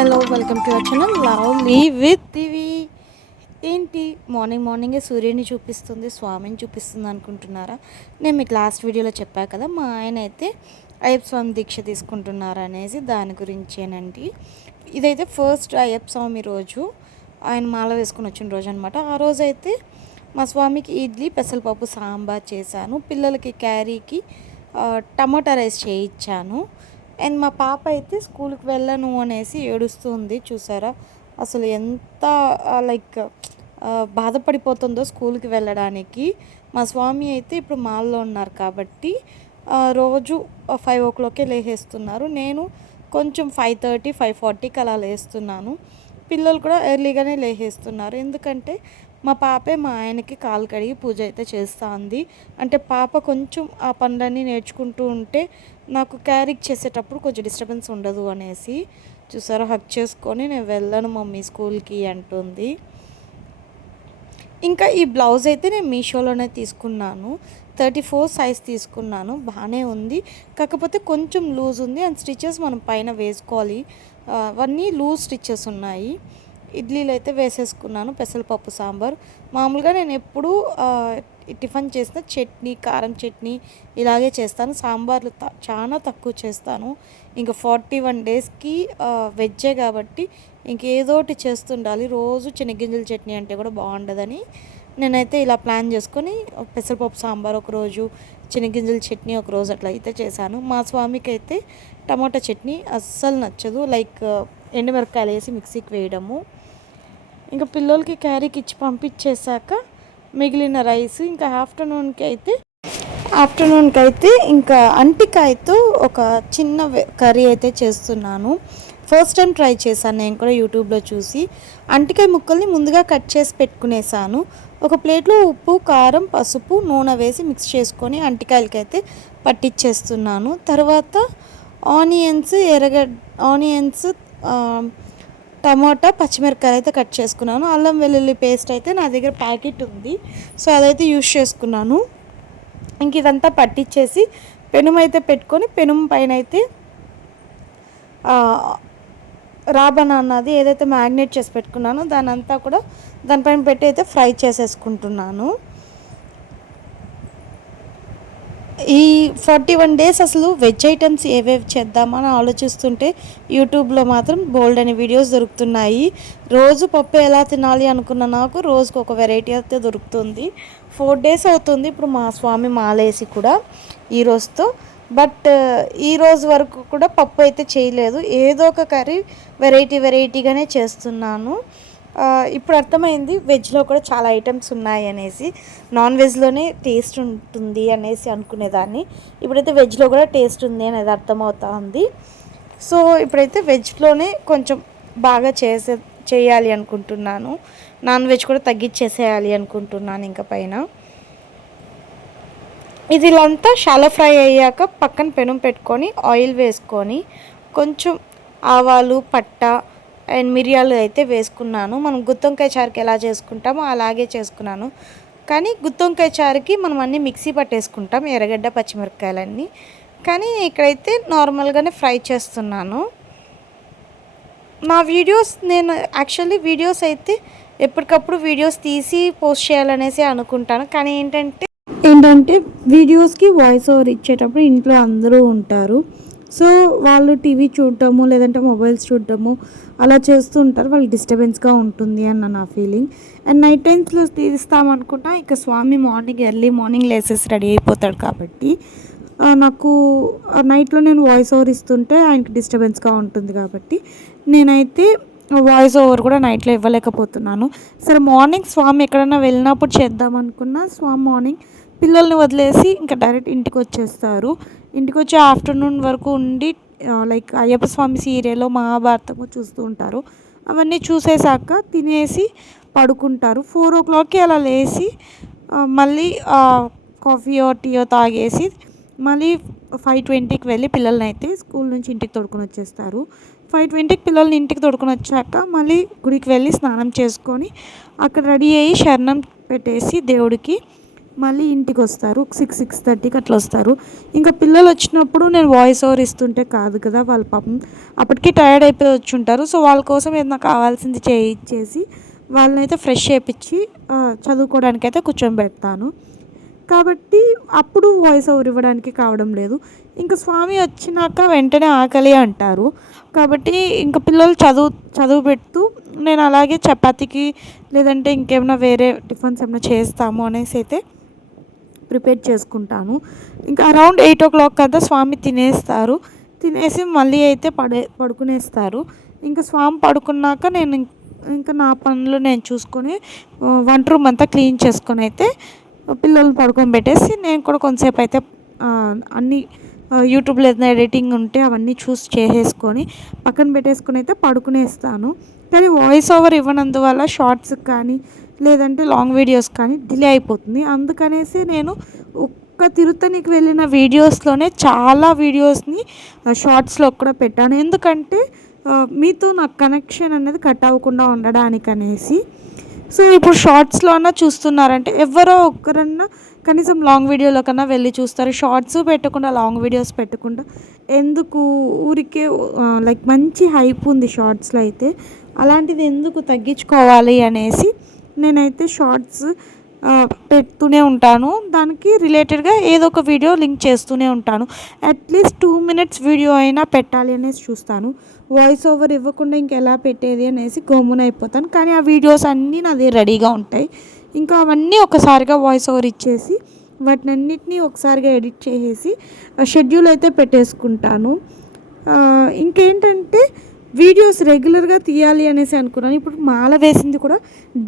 Hello welcome to our channel lovely with Divi. ఏంటి మార్నింగే సూర్యుని చూపిస్తుంది, స్వామిని చూపిస్తుంది అనుకుంటున్నారా? నేను మీకు లాస్ట్ వీడియోలో చెప్పా కదా, మా ఆయన అయితే అయ్యప్ప స్వామి దీక్ష తీసుకుంటున్నారు అనేసి, దాని గురించేనండి. ఇదైతే ఫస్ట్ అయ్యప్ప స్వామి రోజు, ఆయన మాల వేసుకుని వచ్చిన రోజు అనమాట. ఆ రోజు అయితే మా స్వామికి ఇడ్లీ, పెసరపప్పు, సాంబార్ చేశాను. పిల్లలకి క్యారీకి టమాటా రైస్ చేయించాను. అండ్ మా పాప అయితే స్కూల్కి వెళ్ళను అనేసి ఏడుస్తుంది. చూసారా అసలు ఎంత లైక్ బాధపడిపోతుందో స్కూల్కి వెళ్ళడానికి. మా స్వామి అయితే ఇప్పుడు మాల్లో ఉన్నారు కాబట్టి రోజు 5 o'clockకే లేసేస్తున్నారు. నేను కొంచెం 5:30, 5:40కి అలా లేస్తున్నాను. పిల్లలు కూడా ఎర్లీగానే లేసేస్తున్నారు. ఎందుకంటే మా పాపే మా ఆయనకి కాలు కడిగి పూజ అయితే చేస్తూ ఉంది. అంటే పాప కొంచెం ఆ పనులన్నీ నేర్చుకుంటూ ఉంటే నాకు క్యారీకి చేసేటప్పుడు కొంచెం డిస్టర్బెన్స్ ఉండదు అనేసి. చూసారా, హక్ చేసుకొని నేను వెళ్ళను మమ్మీ స్కూల్కి అంటుంది. ఇంకా ఈ బ్లౌజ్ అయితే నేను మీషోలోనే తీసుకున్నాను. 34 సైజ్ తీసుకున్నాను. బాగానే ఉంది, కాకపోతే కొంచెం లూజ్ ఉంది. అండ్ స్టిచెస్ మనం పైన వేసుకోవాలి. అవన్నీ లూజ్ స్టిచెస్ ఉన్నాయి. ఇడ్లీలు అయితే వేసేసుకున్నాను. పెసరపప్పు, సాంబార్. మామూలుగా నేను ఎప్పుడూ టిఫిన్ చేసిన చట్నీ, కారం చట్నీ ఇలాగే చేస్తాను. సాంబార్లు చాలా తక్కువ చేస్తాను. ఇంకా 41 డేస్కి వెజ్జే కాబట్టి ఇంకేదోటి చేస్తుండాలి. రోజు శనగింజల చట్నీ అంటే కూడా బాగుండదని నేనైతే ఇలా ప్లాన్ చేసుకొని పెసరపప్పు సాంబార్ ఒకరోజు, శనగింజల చట్నీ ఒకరోజు అట్లా అయితే చేశాను. మా స్వామికి అయితే టమాటా చట్నీ అస్సలు నచ్చదు. లైక్ ఎండుమిరపకాయలు వేసి మిక్సీకి వేయడము. ఇంకా పిల్లలకి క్యారీకి ఇచ్చి పంపించేశాక మిగిలిన రైస్ ఇంకా ఆఫ్టర్నూన్కి అయితే ఇంకా అంటికాయతో ఒక చిన్న కర్రీ అయితే చేస్తున్నాను. ఫస్ట్ టైం ట్రై చేశాను నేను కూడా యూట్యూబ్లో చూసి. అంటికాయ ముక్కల్ని ముందుగా కట్ చేసి పెట్టుకునేసాను. ఒక ప్లేట్లో ఉప్పు, కారం, పసుపు, నూనె వేసి మిక్స్ చేసుకొని అంటికాయలకి అయితే పట్టించేస్తున్నాను. తర్వాత ఆనియన్స్, టమాటా, పచ్చిమిరపకాయలు అయితే కట్ చేసుకున్నాను. అల్లం వెల్లుల్లి పేస్ట్ అయితే నా దగ్గర ప్యాకెట్ ఉంది, సో అదైతే యూజ్ చేసుకున్నాను. ఇంక ఇదంతా పట్టించేసి పెనుము అయితే పెట్టుకొని, పెనుము పైన అయితే రాబన్ అన్నది ఏదైతే మ్యాగ్నేట్ చేసి పెట్టుకున్నానో దానంతా కూడా దానిపైన పెట్టి అయితే ఫ్రై చేసేసుకుంటున్నాను. ఈ 41 డేస్ అసలు వెజ్ ఐటమ్స్ ఏవేవి చేద్దామని ఆలోచిస్తుంటే యూట్యూబ్లో మాత్రం బోల్డ్ అనే వీడియోస్ దొరుకుతున్నాయి. రోజు పప్పు ఎలా తినాలి అనుకున్న నాకు రోజుకు ఒక వెరైటీ అయితే దొరుకుతుంది. 4 డేస్ అవుతుంది ఇప్పుడు మా స్వామి మాలేసి కూడా ఈ రోజుతో. బట్ ఈ రోజు వరకు కూడా పప్పు అయితే చేయలేదు. ఏదో ఒక కర్రీ వెరైటీగానే చేస్తున్నాను. ఇప్పుడు అర్థమైంది వెజ్లో కూడా చాలా ఐటమ్స్ ఉన్నాయి అనేసి. నాన్ వెజ్లోనే టేస్ట్ ఉంటుంది అనేసి అనుకునేదాన్ని. ఇప్పుడైతే వెజ్లో కూడా టేస్ట్ ఉంది అనేది అర్థమవుతా ఉంది. సో ఇప్పుడైతే వెజ్లోనే కొంచెం బాగా చేయాలి అనుకుంటున్నాను. నాన్ వెజ్ కూడా తగ్గించేసేయాలి అనుకుంటున్నాను. ఇంకా పైన ఇది ఇలాంతా షాలో ఫ్రై అయ్యాక పక్కన పెనం పెట్టుకొని ఆయిల్ వేసుకొని కొంచెం ఆవాలు, పట్ట అండ్ మిరియాలు అయితే వేసుకున్నాను. మనం గుత్తొంకాయ చారుకి ఎలా చేసుకుంటామో అలాగే చేసుకున్నాను. కానీ గుత్తొంకాయ చారుకి మనం అన్నీ మిక్సీ పట్టేసుకుంటాం, ఎర్రగడ్డ, పచ్చిమిరపకాయలన్నీ. కానీ ఇక్కడైతే నార్మల్గానే ఫ్రై చేస్తున్నాను. నా వీడియోస్ నేను యాక్చువల్లీ వీడియోస్ అయితే ఎప్పటికప్పుడు వీడియోస్ తీసి పోస్ట్ చేయాలనేసి అనుకుంటాను. కానీ ఏంటంటే వీడియోస్కి వాయిస్ ఓవర్ ఇచ్చేటప్పుడు ఇంట్లో అందరూ ఉంటారు. సో వాళ్ళు టీవీ చూడటము లేదంటే మొబైల్స్ చూడటము అలా చేస్తూ ఉంటారు. వాళ్ళు డిస్టర్బెన్స్గా ఉంటుంది అన్న నా ఫీలింగ్. అండ్ నైట్ టైమ్స్లో తీస్తామనుకున్నా ఇక స్వామి ఎర్లీ మార్నింగ్ లేసేసి రెడీ అయిపోతాడు కాబట్టి నాకు నైట్లో నేను వాయిస్ ఓవర్ ఇస్తుంటే ఆయనకి డిస్టర్బెన్స్గా ఉంటుంది కాబట్టి నేనైతే వాయిస్ ఓవర్ కూడా నైట్లో ఇవ్వలేకపోతున్నాను. సరే మార్నింగ్ స్వామి ఎక్కడైనా వెళ్ళినప్పుడు చేద్దామనుకున్నా స్వామి మార్నింగ్ పిల్లల్ని వదిలేసి ఇంకా డైరెక్ట్ ఇంటికి వచ్చేస్తారు. ఇంటికి వచ్చి ఆఫ్టర్నూన్ వరకు ఉండి లైక్ అయ్యప్ప స్వామి సీరియల్లో మహాభారతము చూస్తూ ఉంటారు. అవన్నీ చూసేసాక తినేసి పడుకుంటారు. 4 o'clockకి అలా లేచి మళ్ళీ కాఫీయో టీయో తాగేసి మళ్ళీ 5:20కి వెళ్ళి పిల్లల్ని అయితే స్కూల్ నుంచి ఇంటికి తోడుకొని వచ్చేస్తారు. 5:20కి పిల్లల్ని ఇంటికి తోడుకొని వచ్చాక మళ్ళీ గుడికి వెళ్ళి స్నానం చేసుకొని అక్కడ రెడీ అయ్యి శరణం పెట్టేసి దేవుడికి మళ్ళీ ఇంటికి వస్తారు 6-6:30కి అట్లా వస్తారు. ఇంకా పిల్లలు వచ్చినప్పుడు నేను వాయిస్ ఓవర్ ఇస్తుంటే కాదు కదా, వాళ్ళ పాపం అప్పటికి టైర్డ్ అయిపోయి వచ్చి ఉంటారు. సో వాళ్ళ కోసం ఏదైనా కావాల్సింది చేయించేసి వాళ్ళనైతే ఫ్రెష్ చేయించి చదువుకోవడానికైతే కూర్చోబెడతాను. కాబట్టి అప్పుడు వాయిస్ ఓవర్ ఇవ్వడానికి కావడం లేదు. ఇంకా స్వామి వచ్చినాక వెంటనే ఆకలి అంటారు. కాబట్టి ఇంకా పిల్లలు చదువు పెడుతూ నేను అలాగే చపాతీకి లేదంటే ఇంకేమైనా వేరే టిఫిన్స్ ఏమైనా చేస్తాము అనేసి అయితే ప్రిపేర్ చేసుకుంటాను. ఇంకా అరౌండ్ 8 o'clock కదా స్వామి తినేస్తారు. తినేసి మళ్ళీ అయితే పడుకునేస్తారు. ఇంకా స్వామి పడుకున్నాక నేను ఇంకా నా పనులు నేను చూసుకొని వంట రూమ్ అంతా క్లీన్ చేసుకొని అయితే పిల్లల్ని పడుకొని పెట్టేసి నేను కూడా కొంతసేపు అయితే అన్నీ యూట్యూబ్లో ఏదైనా ఎడిటింగ్ ఉంటే అవన్నీ చూసి చేసేసుకొని పక్కన పెట్టేసుకొని అయితే పడుకునేస్తాను. కానీ వాయిస్ ఓవర్ ఇవ్వనందువల్ల షార్ట్స్ కానీ లేదంటే లాంగ్ వీడియోస్ కానీ డిలే అయిపోతుంది. అందుకనేసి నేను ఒక్క తిరుత్తనికి వెళ్ళిన వీడియోస్లోనే చాలా వీడియోస్ని షార్ట్స్లో కూడా పెట్టాను. ఎందుకంటే మీతో నాకు కనెక్షన్ అనేది కట్ అవ్వకుండా ఉండడానికనేసి. సో ఇప్పుడు షార్ట్స్లో అన్నా చూస్తున్నారంటే ఎవరో ఒక్కరన్నా కనీసం లాంగ్ వీడియోలో కన్నా వెళ్ళి చూస్తారు. షార్ట్స్ పెట్టకుండా లాంగ్ వీడియోస్ పెట్టకుండా ఎందుకు ఊరికే లైక్ మంచి హైప్ ఉంది షార్ట్స్లో అయితే, అలాంటిది ఎందుకు తగ్గించుకోవాలి అనేసి నేనైతే షార్ట్స్ పెడుతూనే ఉంటాను. దానికి రిలేటెడ్గా ఏదో ఒక వీడియో లింక్ చేస్తూనే ఉంటాను. అట్లీస్ట్ 2 minutes వీడియో అయినా పెట్టాలి అనేసి చూస్తాను. వాయిస్ ఓవర్ ఇవ్వకుండా ఇంకెలా పెట్టేది అనేసి గమ్మున అయిపోతాను. కానీ ఆ వీడియోస్ అన్నీ నాది రెడీగా ఉంటాయి. ఇంకా అవన్నీ ఒకసారిగా వాయిస్ ఓవర్ ఇచ్చేసి వాటినన్నిటినీ ఒకసారిగా ఎడిట్ చేసేసి షెడ్యూల్ అయితే పెట్టేసుకుంటాను. ఇంకేంటంటే వీడియోస్ రెగ్యులర్గా తీయాలి అనేసి అనుకున్నాను. ఇప్పుడు మాల వేసింది కూడా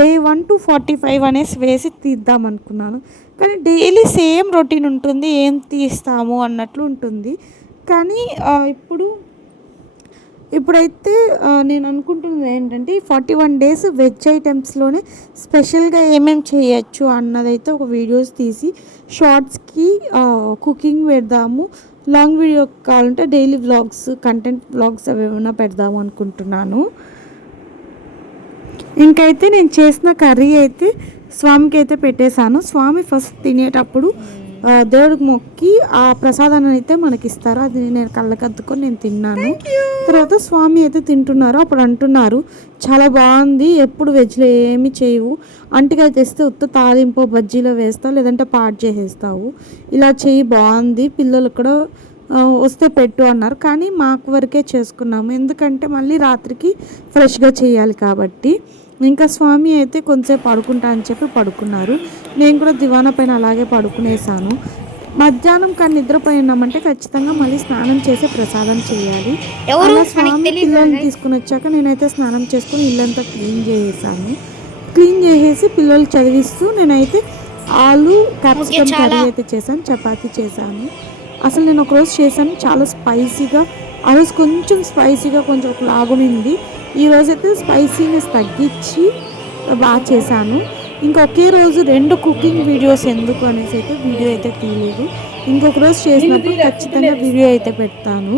Day 1 to 45 అనేసి వేసి తీద్దాం అనుకున్నాను. కానీ డైలీ సేమ్ రొటీన్ ఉంటుంది, ఏం తీస్తాము అన్నట్లు ఉంటుంది. కానీ ఇప్పుడైతే నేను అనుకుంటున్నది ఏంటంటే 41 days వెజ్ ఐటమ్స్లోనే స్పెషల్గా ఏమేమి చేయొచ్చు అన్నదైతే ఒక వీడియోస్ తీసి షార్ట్స్కి కుకింగ్ పెడదాము. లాంగ్ వీడియో కావాలంటే డైలీ వ్లాగ్స్, కంటెంట్ వ్లాగ్స్ అవి ఏమైనా పెడదాము అనుకుంటున్నాను. ఇంకైతే నేను చేసిన కర్రీ అయితే స్వామికి అయితే పెట్టేశాను. స్వామి ఫస్ట్ తినేటప్పుడు దేవుడికి మొక్కి ఆ ప్రసాదాన్ని అయితే మనకి ఇస్తారు. అది నేను కళ్ళకద్దుకొని నేను తిన్నాను. తర్వాత స్వామి అయితే తింటున్నారు. అప్పుడు అంటున్నారు, చాలా బాగుంది, ఎప్పుడు వెజ్లో ఏమి చేయవు, అంటిగా తెస్తే ఉత్త తాలింపు బజ్జీలో వేస్తావు లేదంటే పాడు చేసేస్తావు, ఇలా చేయి బాగుంది, పిల్లలు కూడా వస్తే పెట్టు అన్నారు. కానీ మాకు వరకే చేసుకున్నాము, ఎందుకంటే మళ్ళీ రాత్రికి ఫ్రెష్గా చేయాలి కాబట్టి. ఇంకా స్వామి అయితే కొంచెంసేపు పడుకుంటా అని చెప్పి పడుకున్నారు. నేను కూడా దివానా పైన అలాగే పడుకునేసాను. మధ్యాహ్నం కానీ నిద్రపోయినామంటే ఖచ్చితంగా మళ్ళీ స్నానం చేసి ప్రసాదం చేయాలి. అలా స్వామి పిల్లల్ని తీసుకుని వచ్చాక నేనైతే స్నానం చేసుకుని ఇల్లంతా క్లీన్ చేసేసాను. క్లీన్ చేసేసి పిల్లలు చదివిస్తూ నేనైతే ఆలు క్యాప్సికమ్ కర్రీ అయితే చేశాను, చపాతీ చేశాను. అసలు నేను ఒకరోజు చేశాను చాలా స్పైసీగా, ఆ రోజు కొంచెం స్పైసీగా కొంచెం ఒక లాగునింది. ఈరోజైతే స్పైసీనెస్ తగ్గించి బాగా చేశాను. ఇంకొకే రోజు 2 కుకింగ్ వీడియోస్ ఎందుకు అనేసి అయితే వీడియో అయితే తీయలేదు. ఇంకొక రోజు చేసినప్పుడు ఖచ్చితంగా వీడియో అయితే పెడతాను.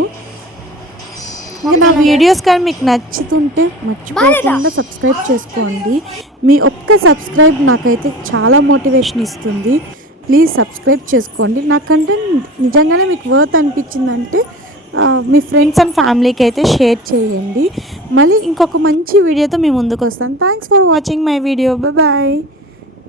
నా వీడియోస్ కానీ మీకు నచ్చుతుంటే మర్చిపోకుండా సబ్స్క్రైబ్ చేసుకోండి. మీ ఒక్క సబ్స్క్రైబ్ నాకైతే చాలా మోటివేషన్ ఇస్తుంది. ప్లీజ్ సబ్స్క్రైబ్ చేసుకోండి. నా కంటెంట్ నిజంగానే మీకు వర్త్ అనిపించిందంటే మీ ఫ్రెండ్స్ అండ్ ఫ్యామిలీకి అయితే షేర్ చేయండి. మళ్ళీ ఇంకొక మంచి వీడియోతో మీ ముందుకు వస్తాను. Thanks for watching my video. Bye.